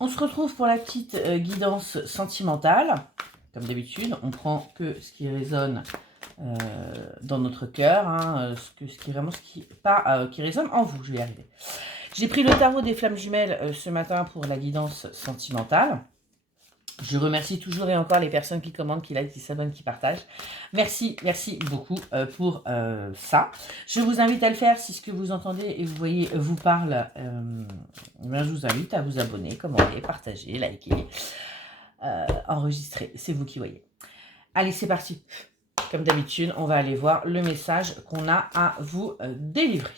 On se retrouve pour la petite guidance sentimentale. Comme d'habitude, on prend que ce qui résonne dans notre cœur, hein, qui résonne en vous. Je vais y arriver. J'ai pris le tarot des flammes jumelles ce matin pour la guidance sentimentale. Je remercie toujours et encore les personnes qui commandent, qui likent, qui s'abonnent, qui partagent. Merci beaucoup pour ça. Je vous invite à le faire si ce que vous entendez et vous voyez vous parle. Je vous invite à vous abonner, commenter, partager, liker, enregistrer. C'est vous qui voyez. Allez, c'est parti. Comme d'habitude, on va aller voir le message qu'on a à vous délivrer.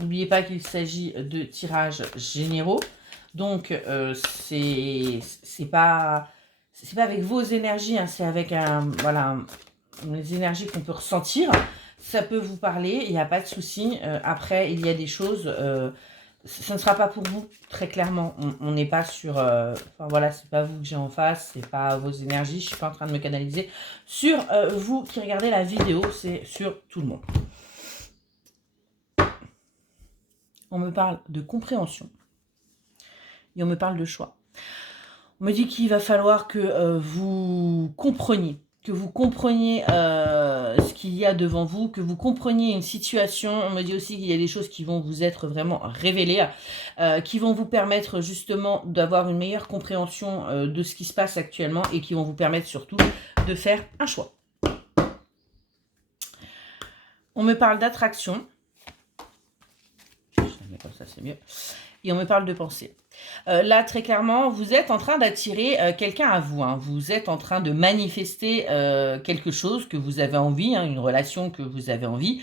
N'oubliez pas qu'il s'agit de tirages généraux. Donc, c'est pas avec vos énergies, hein, c'est avec les énergies qu'on peut ressentir. Ça peut vous parler, il n'y a pas de souci. Après, il y a des choses, ce ne sera pas pour vous, très clairement. On n'est pas sur... c'est pas vous que j'ai en face, c'est pas vos énergies. Je suis pas en train de me canaliser sur vous qui regardez la vidéo, c'est sur tout le monde. On me parle de compréhension. Et on me parle de choix. On me dit qu'il va falloir que vous compreniez. Que vous compreniez ce qu'il y a devant vous. Que vous compreniez une situation. On me dit aussi qu'il y a des choses qui vont vous être vraiment révélées. Qui vont vous permettre justement d'avoir une meilleure compréhension de ce qui se passe actuellement. Et qui vont vous permettre surtout de faire un choix. On me parle d'attraction. Je vais mettre comme ça, c'est mieux. Et on me parle de pensée. Là, très clairement, vous êtes en train d'attirer quelqu'un à vous. Hein. Vous êtes en train de manifester quelque chose que vous avez envie, hein, une relation que vous avez envie.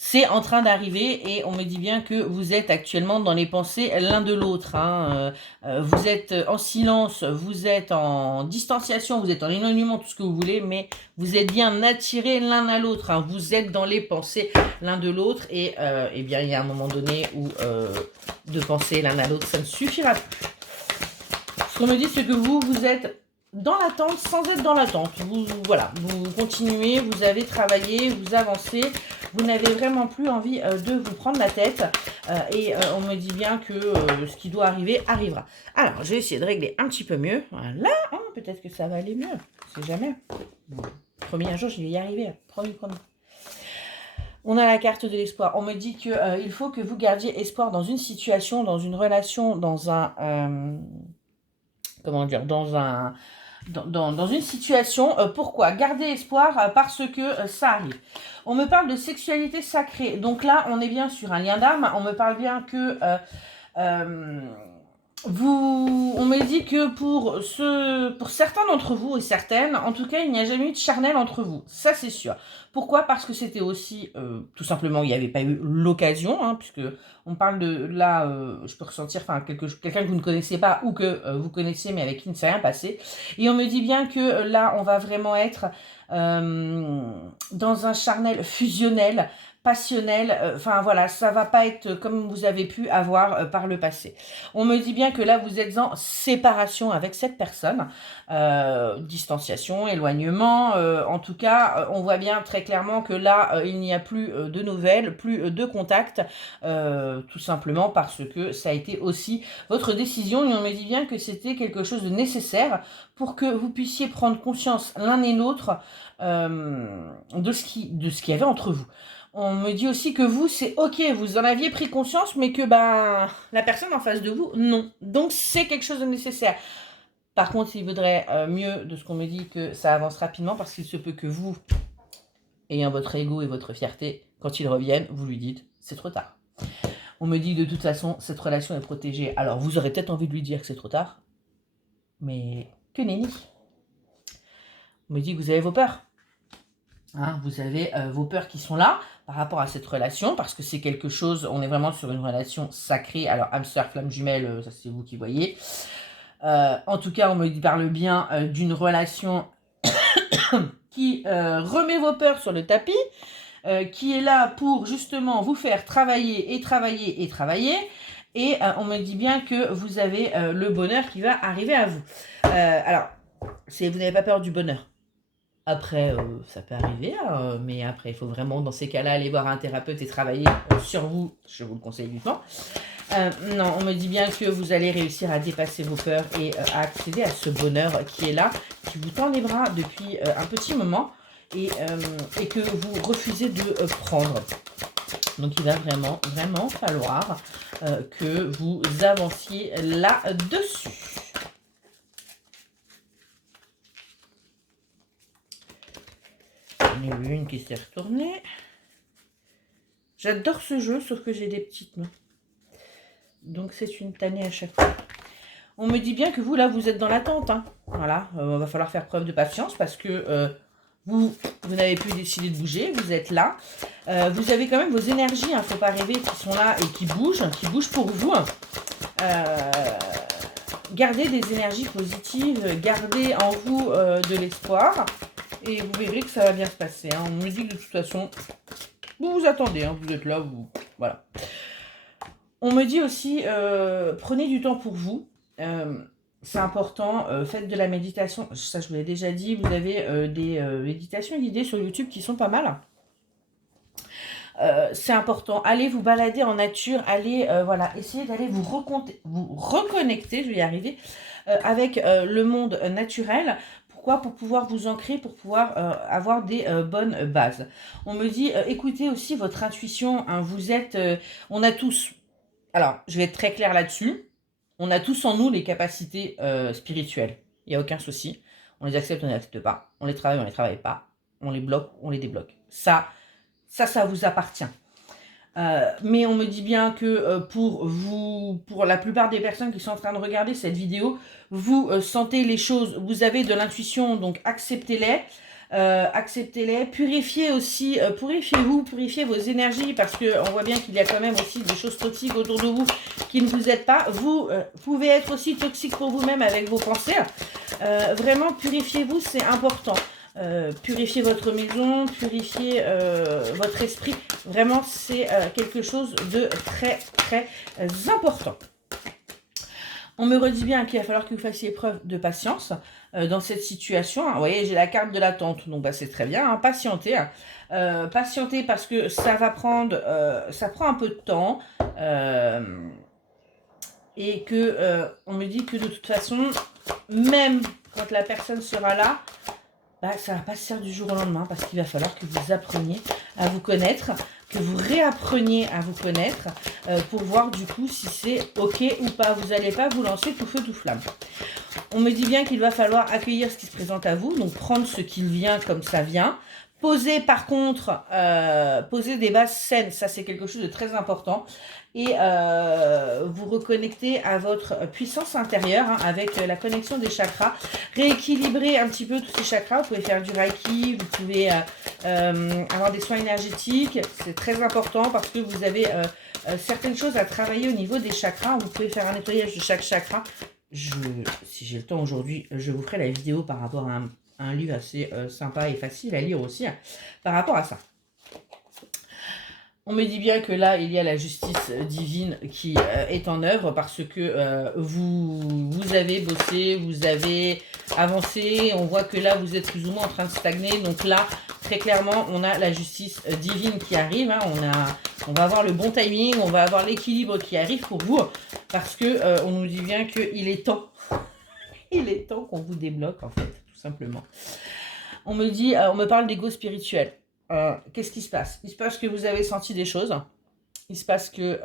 C'est en train d'arriver et on me dit bien que vous êtes actuellement dans les pensées l'un de l'autre. Hein. Vous êtes en silence, vous êtes en distanciation, vous êtes en éloignement, tout ce que vous voulez, mais vous êtes bien attirés l'un à l'autre. Hein. Vous êtes dans les pensées l'un de l'autre et eh bien, il y a un moment donné où de penser l'un à l'autre, ça ne suffira plus. Ce qu'on me dit, c'est que vous êtes dans l'attente sans être dans l'attente. Vous continuez, vous avez travaillé, vous avancez. Vous n'avez vraiment plus envie de vous prendre la tête. Et on me dit bien que ce qui doit arriver, arrivera. Alors, je vais essayer de régler un petit peu mieux. Voilà, hein, peut-être que ça va aller mieux. On ne sait jamais. Bon, premier jour, je vais y arriver. Promis. On a la carte de l'espoir. On me dit qu'il faut que vous gardiez espoir dans une situation, dans une relation, dans un... dans une situation. Pourquoi? Garder espoir parce que ça arrive. On me parle de sexualité sacrée. Donc là, on est bien sur un lien d'âme. On me parle bien que... on me dit que pour certains d'entre vous et certaines, en tout cas, il n'y a jamais eu de charnel entre vous. Ça, c'est sûr. Pourquoi? Parce que c'était aussi, tout simplement, il n'y avait pas eu l'occasion, hein, puisque on parle de, là, je peux ressentir quelqu'un que vous ne connaissez pas ou que vous connaissez, mais avec qui ne s'est rien passé. Et on me dit bien que là, on va vraiment être dans un charnel fusionnel, passionnel, ça va pas être comme vous avez pu avoir par le passé. On me dit bien que là, vous êtes en séparation avec cette personne, distanciation, éloignement, en tout cas, on voit bien très clairement que là, il n'y a plus de nouvelles, plus de contacts, tout simplement parce que ça a été aussi votre décision, et on me dit bien que c'était quelque chose de nécessaire pour que vous puissiez prendre conscience l'un et l'autre de ce qu'il y avait entre vous. On me dit aussi que vous, c'est ok, vous en aviez pris conscience, mais que la personne en face de vous, non. Donc, c'est quelque chose de nécessaire. Par contre, il vaudrait mieux, de ce qu'on me dit, que ça avance rapidement, parce qu'il se peut que vous, ayant votre ego et votre fierté, quand ils reviennent, vous lui dites, c'est trop tard. On me dit, de toute façon, cette relation est protégée. Alors, vous aurez peut-être envie de lui dire que c'est trop tard, mais que nenni. On me dit que vous avez vos peurs. Hein, vous avez vos peurs qui sont là par rapport à cette relation, parce que c'est quelque chose, on est vraiment sur une relation sacrée. Alors, âme sœur, flamme jumelle, ça c'est vous qui voyez. En tout cas, on me parle bien d'une relation qui remet vos peurs sur le tapis, qui est là pour justement vous faire travailler et travailler et travailler. Et on me dit bien que vous avez le bonheur qui va arriver à vous. Alors, vous n'avez pas peur du bonheur. Après, ça peut arriver, hein, mais après, il faut vraiment, dans ces cas-là, aller voir un thérapeute et travailler sur vous. Je vous le conseille vivement. Non, on me dit bien que vous allez réussir à dépasser vos peurs et à accéder à ce bonheur qui est là, qui vous tend les bras depuis un petit moment et que vous refusez de prendre. Donc, il va vraiment, vraiment falloir que vous avanciez là-dessus. J'en ai eu une qui s'est retournée. J'adore ce jeu, sauf que j'ai des petites mains. Donc, c'est une tannée à chaque fois. On me dit bien que vous, là, vous êtes dans l'attente. Hein. Voilà, va falloir faire preuve de patience parce que vous n'avez plus décidé de bouger. Vous êtes là. Vous avez quand même vos énergies, il ne faut pas rêver, qui sont là et qui bougent pour vous. Gardez des énergies positives, gardez en vous de l'espoir. Et vous verrez que ça va bien se passer. Hein. On me dit que de toute façon, vous vous attendez, hein, vous êtes là, vous... Voilà. On me dit aussi, prenez du temps pour vous. C'est important, faites de la méditation. Ça, je vous l'ai déjà dit, vous avez des méditations guidées sur YouTube qui sont pas mal. C'est important. Allez vous balader en nature, allez, voilà, essayez d'aller vous reconnecter, je vais y arriver, avec le monde naturel. Pourquoi? Pour pouvoir vous ancrer, pour pouvoir avoir des bonnes bases. On me dit, écoutez aussi votre intuition. Hein, vous êtes, on a tous, alors je vais être très claire là-dessus, on a tous en nous les capacités spirituelles. Il n'y a aucun souci. On les accepte, on ne les accepte pas. On les travaille, on ne les travaille pas. On les bloque, on les débloque. Ça vous appartient. Mais on me dit bien que pour la plupart des personnes qui sont en train de regarder cette vidéo, vous sentez les choses, vous avez de l'intuition, donc acceptez-les. Acceptez-les, purifiez aussi, purifiez vos énergies parce qu'on voit bien qu'il y a quand même aussi des choses toxiques autour de vous qui ne vous aident pas. Vous pouvez être aussi toxique pour vous-même avec vos pensées. Vraiment, purifiez-vous, c'est important. Purifiez votre maison, purifiez votre esprit. Vraiment, c'est quelque chose de très, très important. On me redit bien qu'il va falloir que vous fassiez preuve de patience dans cette situation. Vous voyez, j'ai la carte de l'attente, donc bah, c'est très bien. Hein, patientez. Patientez parce que ça va prendre, ça prend un peu de temps. Et que on me dit que de toute façon, même quand la personne sera là, bah, ça ne va pas se faire du jour au lendemain parce qu'il va falloir que vous appreniez à vous connaître, que vous réappreniez à vous connaître pour voir du coup si c'est ok ou pas. Vous n'allez pas vous lancer tout feu tout flamme. On me dit bien qu'il va falloir accueillir ce qui se présente à vous, donc prendre ce qu'il vient comme ça vient. Poser par contre, poser des bases saines, ça c'est quelque chose de très important. Et vous reconnecter à votre puissance intérieure hein, avec la connexion des chakras. Rééquilibrer un petit peu tous ces chakras. Vous pouvez faire du reiki, vous pouvez avoir des soins énergétiques. C'est très important parce que vous avez certaines choses à travailler au niveau des chakras. Vous pouvez faire un nettoyage de chaque chakra. Si j'ai le temps aujourd'hui, je vous ferai la vidéo par rapport à un livre assez sympa et facile à lire aussi, hein, par rapport à ça. On me dit bien que là, il y a la justice divine qui est en œuvre parce que vous avez bossé, vous avez avancé. On voit que là, vous êtes plus ou moins en train de stagner. Donc là, très clairement, on a la justice divine qui arrive. Hein. On va avoir le bon timing, on va avoir l'équilibre qui arrive pour vous parce que on nous dit bien qu'il est temps. Il est temps qu'on vous débloque, en fait, tout simplement. On me dit, on me parle d'ego spirituel. Qu'est-ce qui se passe? Il se passe que vous avez senti des choses. Il se passe que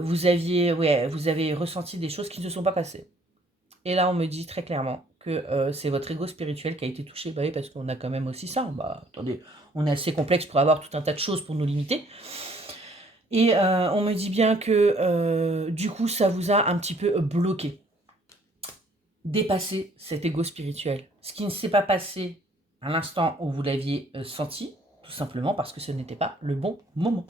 vous avez ressenti des choses qui ne se sont pas passées. Et là, on me dit très clairement que c'est votre ego spirituel qui a été touché. Bah oui, parce qu'on a quand même aussi ça. Bah, attendez, on est assez complexe pour avoir tout un tas de choses pour nous limiter. Et on me dit bien que du coup, ça vous a un petit peu bloqué. Dépasser cet ego spirituel. Ce qui ne s'est pas passé à l'instant où vous l'aviez senti, tout simplement parce que ce n'était pas le bon moment.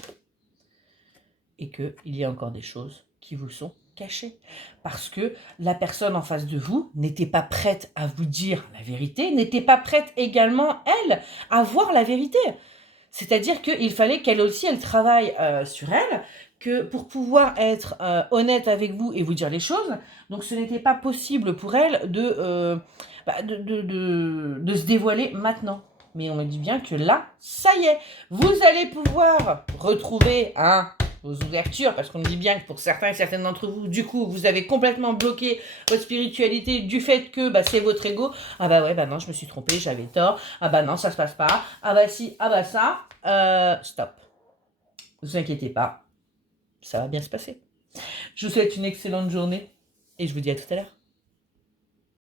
Et qu'il y a encore des choses qui vous sont cachées. Parce que la personne en face de vous n'était pas prête à vous dire la vérité, n'était pas prête également, elle, à voir la vérité. C'est-à-dire qu'il fallait qu'elle aussi, elle travaille sur elle, que pour pouvoir être honnête avec vous et vous dire les choses, donc ce n'était pas possible pour elle de se dévoiler maintenant. Mais on me dit bien que là, ça y est, vous allez pouvoir retrouver vos ouvertures, parce qu'on me dit bien que pour certains et certaines d'entre vous, du coup, vous avez complètement bloqué votre spiritualité du fait que c'est votre ego. Ah bah ouais, bah non, je me suis trompée, j'avais tort. Ah bah non, ça se passe pas. Ah bah si, ah bah ça. Stop. Ne vous inquiétez pas, ça va bien se passer. Je vous souhaite une excellente journée et je vous dis à tout à l'heure.